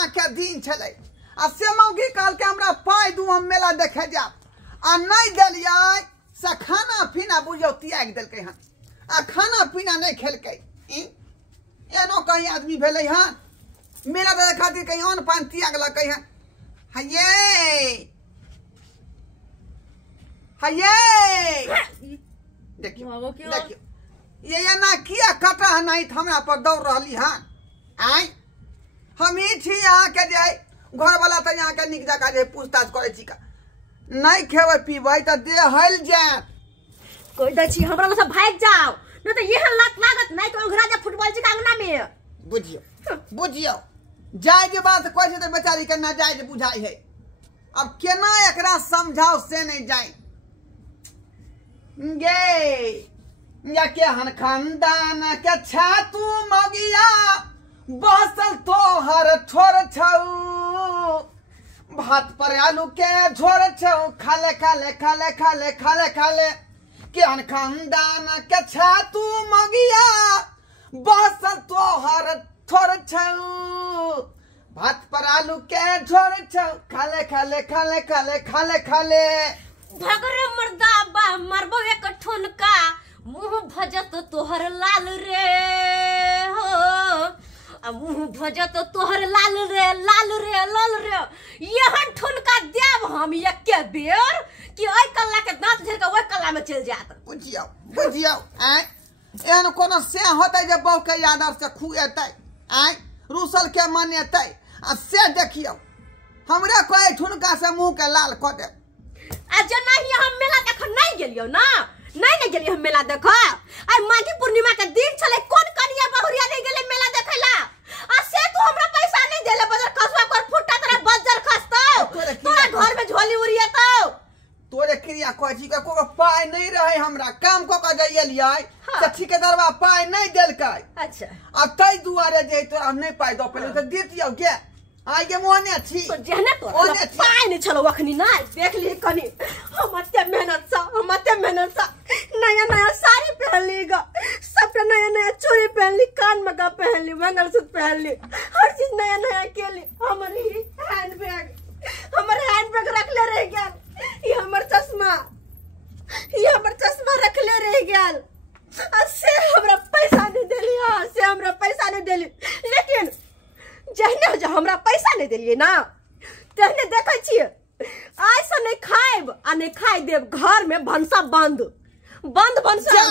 पूर्णिमा के दिन छले आ से मौगी काल के हमरा पाई दू हम मेला देखे जाब आ नहीं देलियै से खाना पीना बुझियो त्याग देलकै हन आ खाना पीना नहीं खेलकै एनो कहीं आदमी भेलै हन मेला देखे खातिर कहीं अन्न पानि त्याग लकै हन देखियो ये ना किया कटा नहीं हमरा पर दौड़ रही हन आई हम ही छी यहाँ के जे घर वाला तो यहाँ के निक जगह जे पूछताछ करे छी का नहीं खेबै पीबै त देह हल जात कोई दै छी हमरा सब भाग जाओ न तो यह लत लागत नहीं तो घरा जा फुटबॉल छी अंगना में बुझियो जाय जे बात कोइ छै त बेचारी के ना जाय जे बुझाई है अब केना एकरा समझाओ से नहीं जाय गे या के हन खानदान के छातू मगिया बसल तोहर ठोर छौ भात पर आलू के झोर छौ खाले खाले खाले खाले खाले खाले के हन खानदान के छातू मगिया बसल तोहर ठोर छौ भात पर आलू के झोर छौ खाले खाले खाले खाले खाले खाले भगरे मर्दा बा मरबो एक ठुनका मुंह भजत तोहर लाल रे हो आ मुंह भजत तोहर लाल रे लाल रे लाल रे यहन ठुनका देब हम एके बेर कि ओइ कल्ला के दांत झड़ के ओइ कल्ला में चल जात बुझियो एहन कोनो से होतै जे बहु के यादव से खुएतै रूसल के मनेतै आ से देखियो हमरा कोई ठुनका से मुंह के लाल क दे आ जना ही हम मेला देख नहीं गेलियो ना नहीं गेलियो हम मेला देख आ माघी पूर्णिमा के दिन छले कोन कनिया बहुरिया नहीं गेले मेला देखैला आ से तू हमरा पैसा नहीं देले बजर खसवा कर फुटा तोरा बजर खसतो तोरा घर में झोली उड़िया तो तोरे क्रिया कोजी के को पाई नहीं रहे हमरा काम को के जाइलियै त ठेकेदारवा पाई नहीं देलकै अच्छा आ तै दुआरे जे तोरा नहीं पाई दो पहले त दितियौ के आई के मोने छी तो जेहने तो पाई नहीं छलो अखनी ना देख ली कनी हम अते मेहनत सा नया नया साड़ी पहन ली ग सब नया नया चूड़ी पहन ली कान में का पहन ली मंगलसूत्र पहन ली हर चीज नया नया के ली हमारी हैंड बैग रख ले रह गया ये हमर चश्मा रख ले रह गया से हमरा पैसा नहीं देली से हमरा पैसा नहीं देली लेकिन जहने जो हमरा पैसा नहीं देलिए ना तहने देखै छियै आइ से नहीं खाइब आ नहीं खाइ देब घर में भंसा बंद भंसा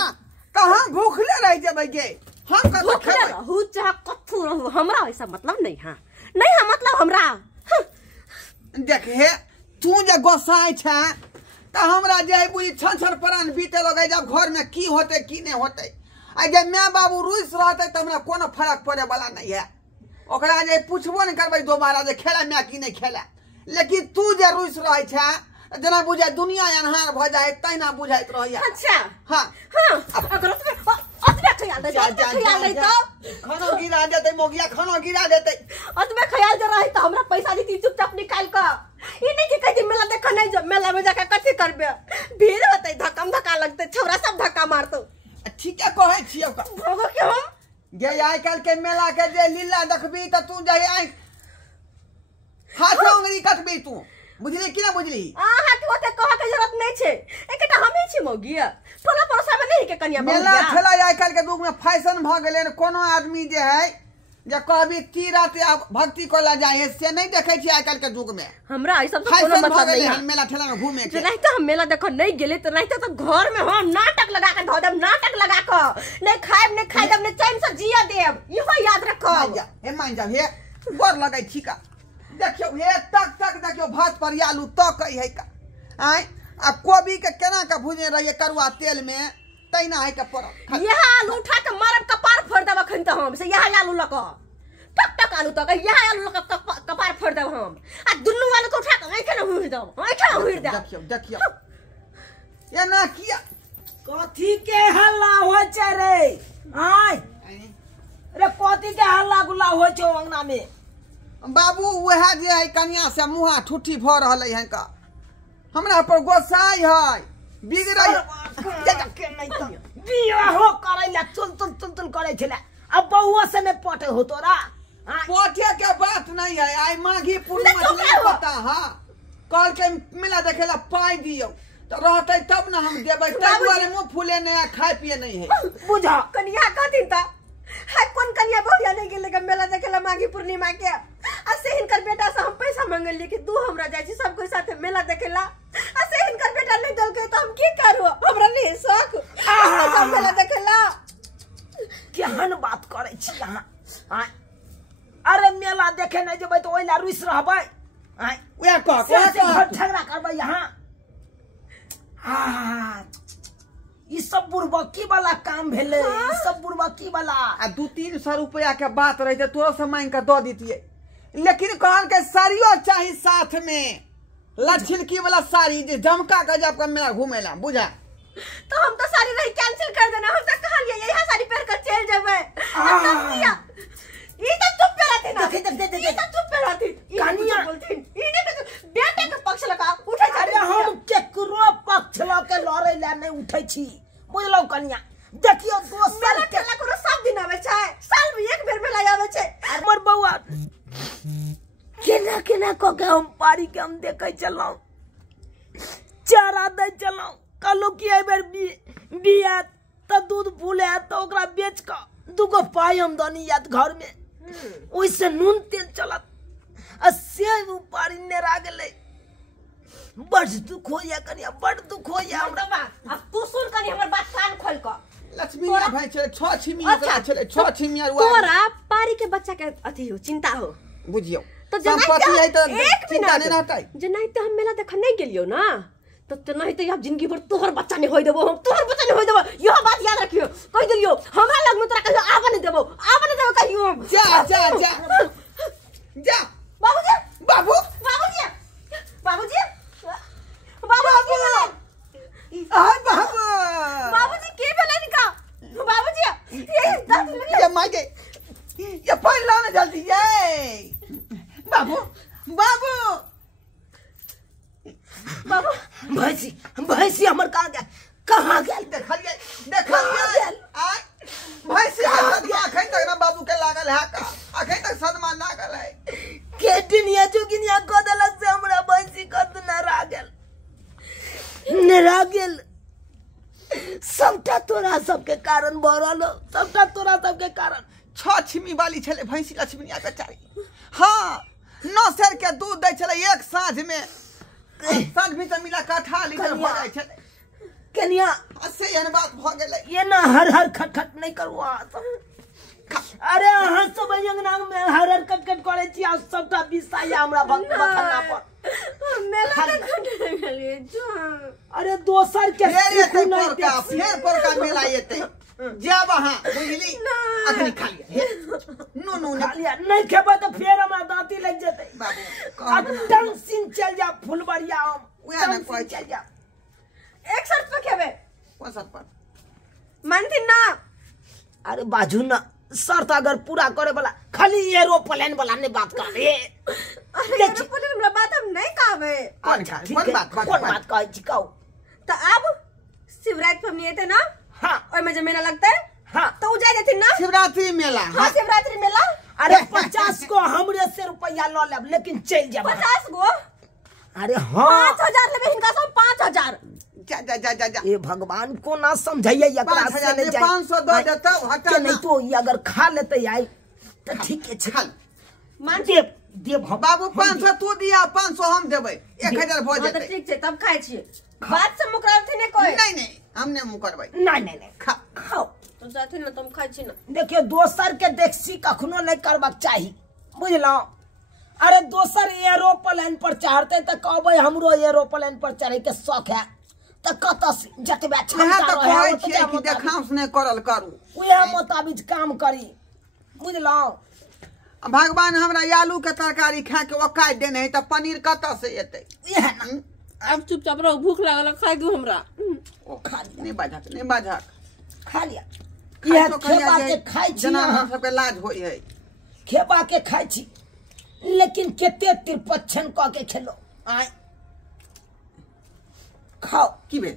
कहां भूखले रह जेबै गे हम कत भूखले रहू चाहे कथु रहू हमरा ऐसा मतलब नहीं हां नहीं है मतलब हमरा देख हे तू जे गोसाई छ त हमरा जे बुझी छन प्राण बीते लगे जब घर में की होते की नहीं होते आ जे माय बाबू रुइस रहते त हमरा कोनो फर्क पड़े वाला नहीं है ओकरा जे पूछबो नहीं करबै दोबारा जे खेला मैं की नहीं खेला लेकिन तू जे रुइस रहे छ जना बुझाय दुनिया अनहार भ जाय तैना बुझाइत रहय अच्छा हां अगर अतबे ख्याल दे तो खाना गिरा देते मोगिया खाना गिरा देते अतबे ख्याल दे रही तो हमरा पैसा दी चुपचाप निकाल के ई नहीं कि कहती मेला देख नहीं जो मेला में जाके कथि करबे भीड़ होतै धक्का लगतै छोरा सब धक्का मारतौ ठीक है कहै छियै भगो के हम गे आइ काल के मेला के जे लीला देखबी त तू जाई आई हाथ अंगली कटबी तू बुझली कि ना बुझली हाथ होते कह के जरूरत नहीं छे एकटा हमें छी मौगिया टोला पड़ोसा में नहीं के कनिया मेला खेला आइ काल के युग में फैशन भ गेलै कोनो आदमी जे है जे कहबी की रात भक्ति कोला जाए से नहीं देखे छी आइ काल के युग में हमरा ई सब तो कोनो मतलब नहीं है मेला ठेला में घूमे के नहीं तो हम मेला देख नहीं गेले तो नहीं तो घर में हम नाटक लगा के धो देब नाटक लगा के नहीं खाइब नहीं खाइ देब नहीं चैन से जिया देब इहो याद रखो हे मान जा हे गोर लगै ठीका देखियो हे तक देखियो भात पर आलू तो कई है का आइ आ कोबी के केना का भुजे रहिए करुआ तेल में तैना है के पर यह आलू उठा के मारब कपार फोड़ देब अखन त हम से यह आलू लक टक आलू तक यह आलू लक कपार फोड़ देब हम आ दुन्नु आलू को उठा के ऐठा हुइर देब देखियो ये ना किया कथी के हल्ला हो छ रे आय रे कथी के हल्ला गुल्ला हो छ अंगना में बाबू वह जे है कन्या से मुहा ठुठी भ रहलै है का हमरा पर गोसाई है बिगड़ै के नहीं तो बियाह हो करैला चुल करे छले अब बउआ से ने पटे हो तोरा पोठे के बात नहीं नहीं है आई माघी पूर्णिमा नहीं पता हां कल के मेला देखेला पाई दियो तो रहते तब ना हम देबै तै दुआरे मुंह फूले नहीं खाए पिए नहीं है बुझा कन्या कथी ता है कौन कन्या बहुया नहीं गेले के मेला देखेला माघी पूर्णिमा के आ से हिनकर बेटा से हम पैसा मांगल लिए कि तू हमरा जाय छी सब कोई साथे मेला देखेला आ से हिनकर बेटा नहीं दल के तो हम की करू हमरा नहीं शौक सब मेला देखेला केहन बात करे छी अहाँ अरे मेला देखे नहीं जेबै तो ओइला रुइस रहबै वे कह झगड़ा करबै यहाँ ई सब बुरबकी वाला काम भेले ई सब बुरबकी वाला आ 200-300 रुपया के बात रही तोरा से मांग के दे दीतिए लेकिन कहन के साड़ियों चाहिए साथ में लछिलकी वाला साड़ी जे जमका गजब का मेला घूमेला बुझा तो हम तो साड़ी नहीं कैंसिल कर देना हम तो कह लिए यही साड़ी पहन कर चल जेबै ई तो चुप पे रहती ना देख ई तो चुप पे रहती कन्या बोलती ई ने बेटे के पक्ष लगा उठे अरे हम केकरो पक्ष ल के लड़े ला नहीं उठै छी बुझलौ कन्या देखियो दोस्त मेला ठेला कोनो सब दिन आवे छै साल में एक बेर मेला आवे छै हमर बौआ केना केना क के हम पारी के हम देखै चलौ चारा दै चलौ कलो की एई बेर बिया त दूध फूले त ओकरा बेच क दुगो पाई हम दनी याद घर में ओइसे नून तेल चलत असे पारी नेरा गेलै बड़ दुख होया कनिया बड़ दुख होया हमरा अब तू सुन कनी हमर बात कान खोल क लक्ष्मी भाई चले 6 छिमिया चले 6 छिमिया तोरा पारी के बच्चा के अथी हो चिंता हो बुझियो तो संपत्ति है तो एक चिंता नहीं रहता जे नहीं तो हम मेला देख नहीं गेलियो ना तो नहीं तो अब जिंदगी भर तोहर बच्चा नहीं होई देबो हम तोहर बच्चा नहीं होई देबो यह बात याद रखियो कह दिलियो हमरा लग में तोरा कहियो आबे नहीं देबो कहियो जा जा जा जा बाबूजी बाबू बाबूजी बाबूजी बाबूजी हाय बाबू बाबूजी के भेलै निका बाबूजी ये मागे ये पानी लाना जल्दी ये बाबू बाबू बाबू भैंसी हमर कहाँ गेल देखलिए आय भैंसी अखन तक ना बाबू के लागल है अखन तक सदमा ना गल है के दुनिया जोगिनिया क देलक से हमरा भैंसी कत नरा गेल सबटा तोरा सबके कारण भरल सबटा तोरा सबके कारण 6 छिमी वाली छले भैंसी लक्ष्मीनिया बेचारी हां 9 सेर के दूध दै छले एक साँझ में साँझ भी त मिला काठा लीटर भ जाय छले कनिया से एहन बात भ गेलै ये ना हर हर खटखट नहीं करवा अरे अहाँ सब अंगना में हर हर खटखट करे छी आ सबटा बिसाया हमरा बखना पर मेला देख गेलिए जो अरे दोसर के फेर पर का मेला एते जा वहां बुझली अखनी खा लिया नो नो खा लिया नहीं खेबा तो फेर हमरा दांती लग जेतै बाबू अटन सिन चल जा फुलबरिया हम ओया न कोई चल जा एक शर्त पे खेबे कौन शर्त पर मानती ना अरे बाजू ना शर्त अगर पूरा करे वाला खाली एरोप्लेन वाला ने बात कर रे अरे एरोप्लेन वाला बात हम नहीं कहबे कौन बात कहै छी कहू तो अब शिवरात्रि हमनी एते ना हां ओय में जे मेला लगता है हां तो जाय देथिन ना शिवरात्रि मेला हां शिवरात्रि मेला अरे 50 को हमरे से रुपया ल लेब लेकिन चल जाब 50 गो अरे हां 5000 लेबे हिनका सब 5000 जा जा जा जा ये भगवान को ना समझाइए एकरा से नहीं जाए 500 दे देता हटा नहीं तो ये अगर खा लेते आई तो ठीक है चल मान देव बाबू 500 तू दिया 500 हम देबै 1000 भ जेतै ठीक छै तब खाइ छी बात से मुकरावथि ने कोई नहीं हमने मुकरबै नहीं खाओ तो जाथे ना तुम खाइ छी ना देखियो दोसर के देखसी कखनो नहीं करबाक चाही बुझलो अरे दोसर एरोप्लेन पर चढ़ते त कहबै हमरो एरोप्लेन पर चढ़े के शौक है त कतस जतबे क्षमता रहे छियै कि देखांस ने करल करू ओहे मुताबिक काम करी बुझलो भगवान हमरा आलू के तरकारी खा के ओकाय देने है त पनीर कत से एतै इहे ना अब चुपचाप रहो भूख लागल खाइ दू हमरा ओ खा लिया नहीं बाजक खा लिया ये खेबा के खाइ छी जना हम सब के लाज होई है खेबा के खाइ छी लेकिन केते तिरपच्छन क के खेलो आय खाओ की भेल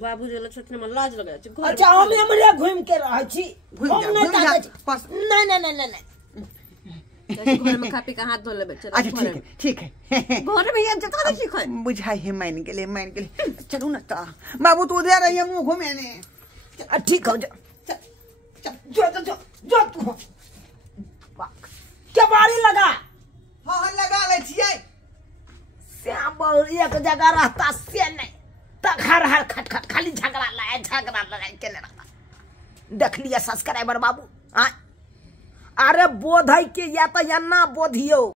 बाबू जे छथिन में लाज लगे छै घर अच्छा हम हमरे घूम के रहै छी घुमि जा नहीं तनी घर में खा पी के हाथ धो लेबे चल अच्छा ठीक है घर में ये जता नहीं सिखै बुझाई है मान गेले चलू ना ता बाबू तू दे रही है मुंह घुमेने ठीक हो जा जो तू क्या बारी लगा हाँ लगा ले छियै श्याम बाबू एक जगह रहता से नहीं तक हर खटखट खाली झगड़ा लड़ाई के रहता देख लिया सब्सक्राइबर बाबू अरे बोध है के या तो या ना बोधियो